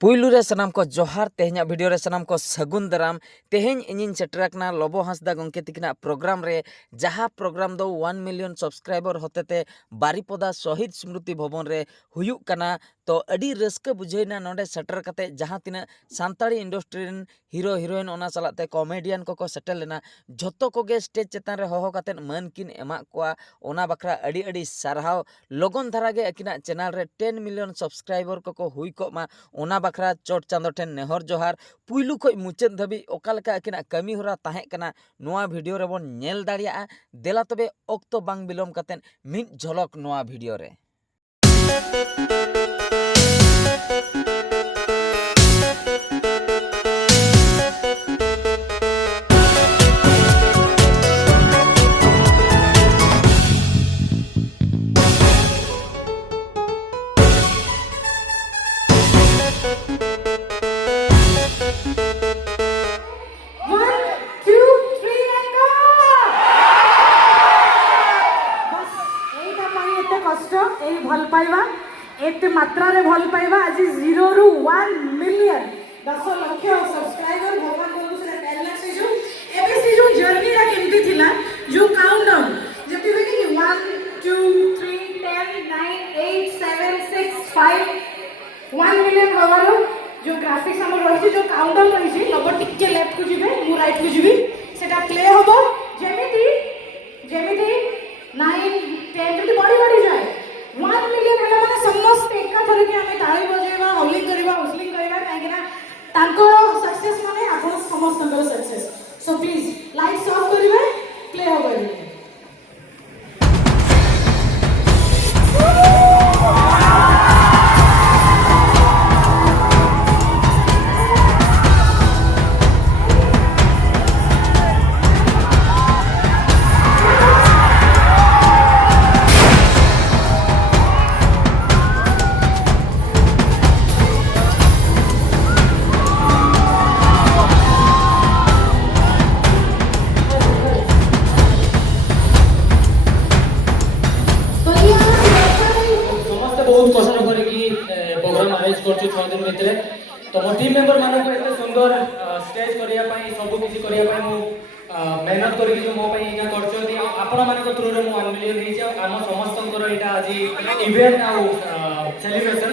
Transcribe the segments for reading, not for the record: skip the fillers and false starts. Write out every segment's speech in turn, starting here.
पुइलू रे सनाम को जोहार तेहना वीडियो रे सनाम को सगुन दराम तेहेन इनिन सेटरकना लोबो हांसदा गंके तिकना प्रोग्राम रे जहाँ प्रोग्राम दो 1 मिलियन सब्सक्राइबर होतेते बारीपदा शहीद स्मृति भवन रे हुयुक कना तो अड़ी रस्क बुझेना नोडे सेटर कते जहाँ तिना सांताड़ी इंडस्ट्री रन हीरो हीरोइन ओना चलाते कॉमेडियन को सेटल लेना झोतो कोगे स्टेज चेतान रे होहो कते मन किन एमा कोआ ओना बखरा अड़ी अड़ी सारहाव लगन धारागे अकिना चैनल रे 10 मिलियन सब्सक्राइबर को हुई को मा ओना बखरा चोट चांदो ठेन नेहर जोहार पुइलू खो मुचाद धाबी ओकालका अकिना कमी होरा ताहे कना नोआ वीडियो रे बोन नेल दाड़िया देला तबे ओक्तो बांग बिलोम कतेन मिद झलक नोआ वीडियो रे। एते मात्रा रे भल पाइबा आज 0 रु 1 मिलियन 10 लाख सब्सक्राइबर भगवान को से 10 लाख से जो एबे से जो जर्नी रा केमती थिला जो काउंटडाउन जब भी कि 1 2 3 10 9 8 7 6 5 1 मिलियन हवारो जो ग्राफिक्स हम रही जो काउंटडाउन रही नंबर टिके लेफ्ट को जिवे मु राइट को जिवी सेटा प्ले होबो जेमिति 9 10 जति बड़ी जाए 1 मिलियन हला माने समस्त एका थरे के हमें ताली बजेबा हौलिंग करबा हुस्लिंग करबा काहे ना तांको सक्सेस माने आपण समस्त को success so please lights off करिवे प्ले हो करिवे बहुत कष्ट करके प्रोग्राम अरेंज करछु 6 दिन भितर तो मो टीम मेंबर मानो को एते सुंदर स्टेज करिया पई सब किछि करिया पई मु मेहनत करके जो मो पई इना करछु दी आपण मानको थ्रू रे मु 1 मिलियन रीच हम समस्त एटा आज इवेंट आ सेलिब्रेशन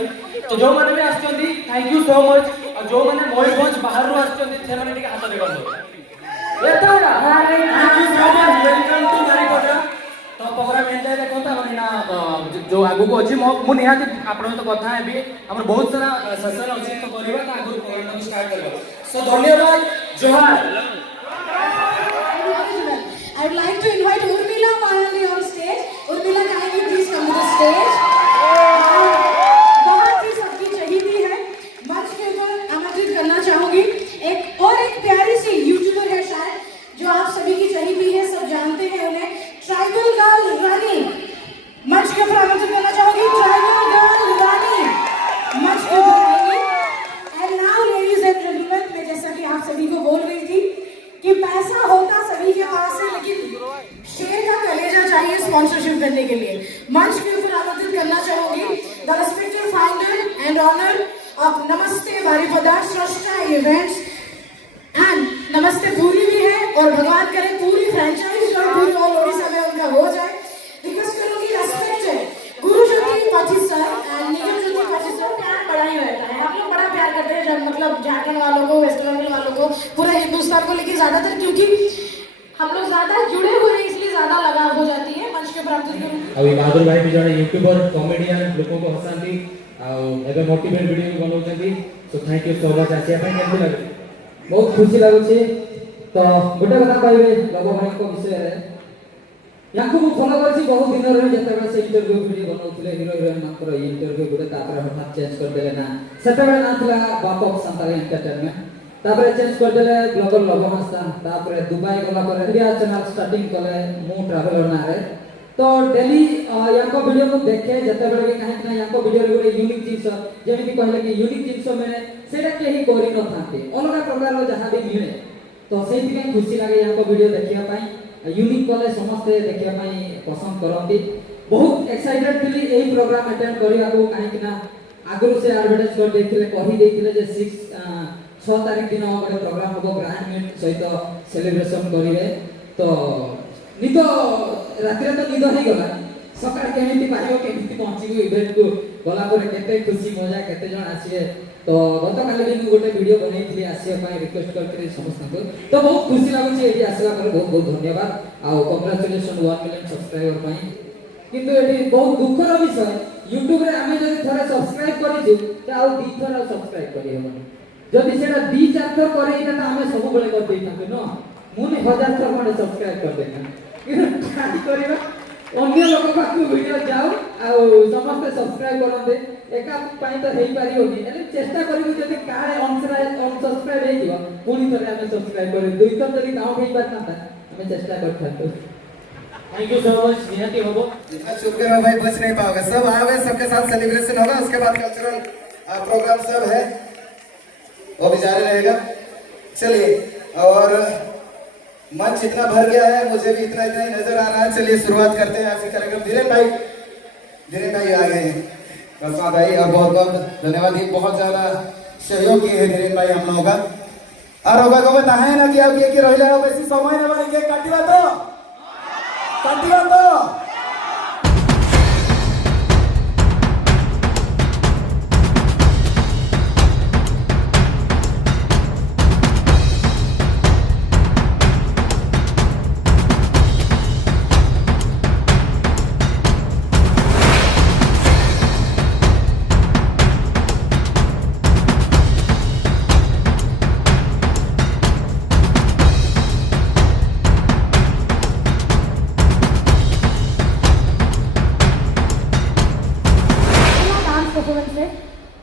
तो जो माने भी आछथि थैंक यू सो मच जो माने मयूरभंज बाहर रो आछथि से माने टिके हाथ देखो एता अरे thank you so much welcome to Baripada तो प्रोग्राम एंजॉय देखो ता माने ना जो आगु को अछि मु निहाती आपण तो कथा हेबी हमर बहुत सारा सेशन अछि तो करबा ता आगु प्रोग्राम को स्टार्ट करबा सो धन्यवाद जोहार I would like to invite Urmila Malani on stage. Urmila, kindly please come to the stage. बहुत ही सबकी चहीती है मंच के ऊपर आमंत्रित करना चाहूंगी एक प्यारी सी यूट्यूबर है शायद जो आप सभी की चहीती है सब जानते हैं उन्हें ट्राइबल गर्ल रानी मंच के ऊपर आमंत्रित करना चाहूंगी ट्राइबल गर्ल रानी मंच के ऊपर आएंगी and now ladies and gentleman मैं जैसा कि आप सभी को बोल रही थी कि पैसा होता सभी के पास है लेकिन शेर का कलेजा चाहिए स्पॉन्सरशिप करने के लिए मंच के ऊपर आमंत्रित करना चाहूंगी the respected founder and honour of Namaste Baripada सृष्टा इवेंट्स एंड नमस्ते पूरी भी है और भगवान करे पूरी फ्रेंचाइज और पूरी ऑल ओडिशा में उनका हो जाए रिक्वेस्ट करूंगी रेस्पेक्टेड गुरु ज्योति पाठी सर एंड निगम ज्योति पाठी सर प्यार बड़ा ही रहता है हम लोग बड़ा प्यार करते हैं जब मतलब झारखंड वालों को वेस्ट बंगाल वालों को पूरे हिंदुस्तान को लेकिन ज्यादातर क्योंकि हम लोग ज्यादा जुड़े हुए हैं इसलिए ज्यादा लगाव हो जाती है मंच के प्राप्त करूंगी अभी बहादुर भाई भी जने यूट्यूबर कॉमेडियन लोगों को हसांती आ एबे मोटिवेट वीडियो बनाउछंती so thank you so much आछिया भाई केमती लागे बहुत खुशी लागुछि तो गोटे कथा कहबे लोगो भाई को विषय रे याकू फॉलो करछि बहुत दिन रे जते से इंटरव्यू वीडियो बनाउथिले हीरो हीरोइन मात्र इंटरव्यू गुटे तापर हठात चेंज कर देले ना सेटा बेला ना थिला बाप ऑफ संताली एंटरटेनमेंट तापर चेंज कर देले ग्लोबल लोगो हस्ता तापर दुबई गला पर इंडिया चैनल स्टार्टिंग कले मु ट्रैवलर ना रे तो डेली याको वीडियो को देखे जते बेले के काहे ना याको वीडियो रे गुटे यूनिक चीज जेमि कि कहले कि यूनिक चीज में सेटा केही करि न थाते अलग प्रकार रो जहां भी मिले तो सेति के खुशी लागे याको वीडियो देखिया पई यूनिक कले समस्त देखिया पई पसंद करंती बहुत एक्साइटेड थिली एही प्रोग्राम अटेंड करिया को काहे कि ना आगु से एडवर्टाइज कर देखिले कहि देथिले जे 6 तारिख दिन गोटे प्रोग्राम हम ग्रांड मीट सहित सेलिब्रेशन करिवे तो निद राति तो निद हो गला सकाळ केमिति पाइबो केमिति पहुंचीबो इवेंट को गला पर केते खुशी मजा केते जण आसीए तो गत काले दिन गोटे वीडियो बनेइथिले आसीए पाई रिक्वेस्ट करथि समस्त को तो बहुत खुशी लागुची एठी आसला पर बहुत बहुत धन्यवाद आ कांग्रेचुलेशन 1 मिलियन सब्सक्राइबर पाई किंतु एठी बहुत दुखर विषय YouTube रे आमे जदि थोड़े सब्सक्राइब करिजु त आ दी थोड़ा सब्सक्राइब करि हेबो जदि सेटा दी चार थर करे इटा त आमे सब बेले कर देई थाके न मुने 1000 थर माने सब्सक्राइब कर देना किंतु ट्राई करिबा अन्य लोक पाखु वीडियो जाऊ आ समस्त सब्सक्राइब करते एका पाई तो हेई पारियो कि एले चेष्टा करिबु जदि काहे अनसब्सक्राइब हेई दिबो पुनी थरे आमे सब्सक्राइब करि दुई थर जदि काउंट हेई पारता आमे चेष्टा करथातो थैंक यू सो मच निहाती होबो इतना चुप के मैं भाई बच नहीं पाओगे सब आओगे सबके साथ सेलिब्रेशन होगा उसके बाद कल्चरल प्रोग्राम सब है वो भी जारी रहेगा चलिए और मंच इतना भर गया है मुझे भी इतना इतना ही नजर आ रहा है चलिए शुरुआत करते हैं आज के कार्यक्रम धीरेन भाई आ गए हैं रसमा भाई और बहुत बहुत धन्यवाद ये बहुत ज्यादा सहयोग किए हैं धीरेन भाई हम लोगों का और होगा को बताए ना कि अब ये कि रहिला हो बेसी समय ने वाली के काटिवा तो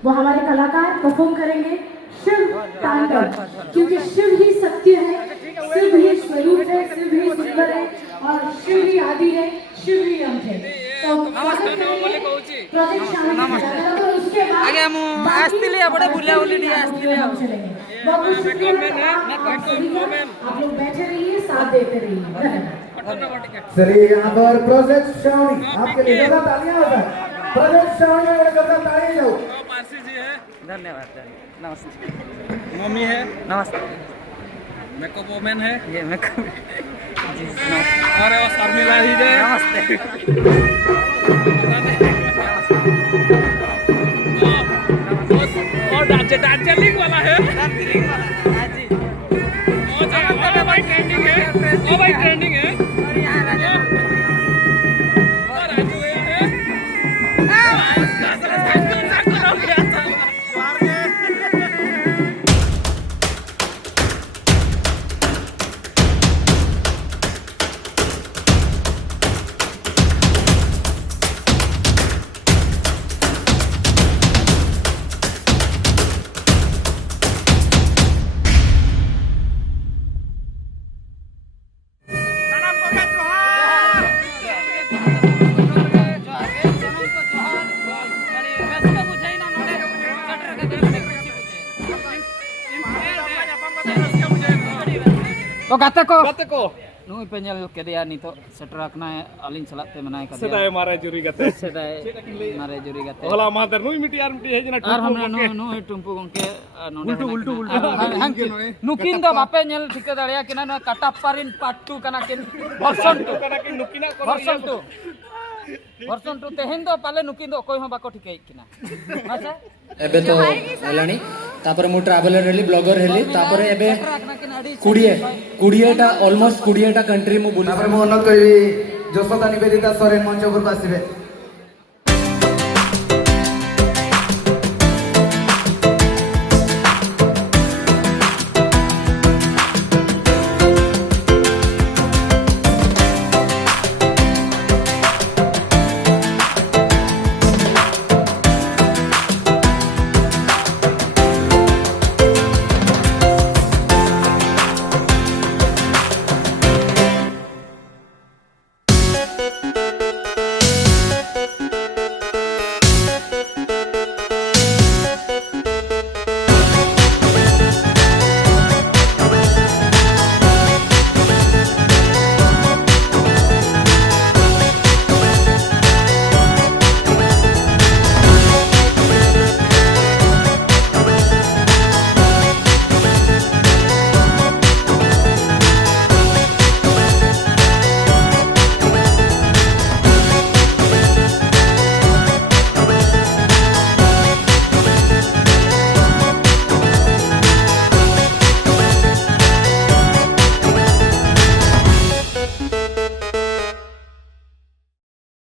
वो हमारे कलाकार परफॉर्म करेंगे शिव तांडव क्योंकि शिव ही सत्य है, शिव ही स्वरूप है, शिव ही सुंदर है और शिव ही आदि है, शिव ही अंत है। तो प्रोजेक्ट शामिल और उसके बाद आगे हम आस्तिले बड़े बुला बुली दिया आस्तिले बहुत बहुत शुक्रिया आप लोग बैठे रहिए साथ देते रहिए। चलिए यहाँ पर प्रोजेक्ट श्रावणी आपके लिए ज़्यादा तालियां होगा प्रोजेक्ट श्रावणी में बड़े ज़्यादा तालियां जाओ धन्यवाद नमस्ते मम्मी है नमस्ते मेकअप वोमेन है ये मैं जी और शर्मिला ही है नमस्ते और दार्जिलिंग वाला है और भाई ट्रेंडिंग है ओ भाई ट्रेंडिंग है और राजू है तो गाते को नुई पेंजल केदिया नितो सेटर आकना अलिन सलाते मनाय का सेदाय मारे जुरी गते सेदाय मारे जुरी गाते होला मादर नुई मिटी हे जना और हमने नो टुम्पु गंके उल्टू नुकिन दो बापे नेल ठिका दाड़िया किना न काटापारिन पार्ट 2 कना किन वर्षन टू तेहेन दो पाले नुकिन दो कोई हो बाको ठिकै किना अच्छा एबे तो होलानी तापर मु ट्रैवलर हेली ब्लॉगर हेली तापर एबे 20 टा ऑलमोस्ट 20 टा कंट्री मु बुली तापर मु अनुरोध करी जसोदा निवेदिता सरेन मंच पर आसीबे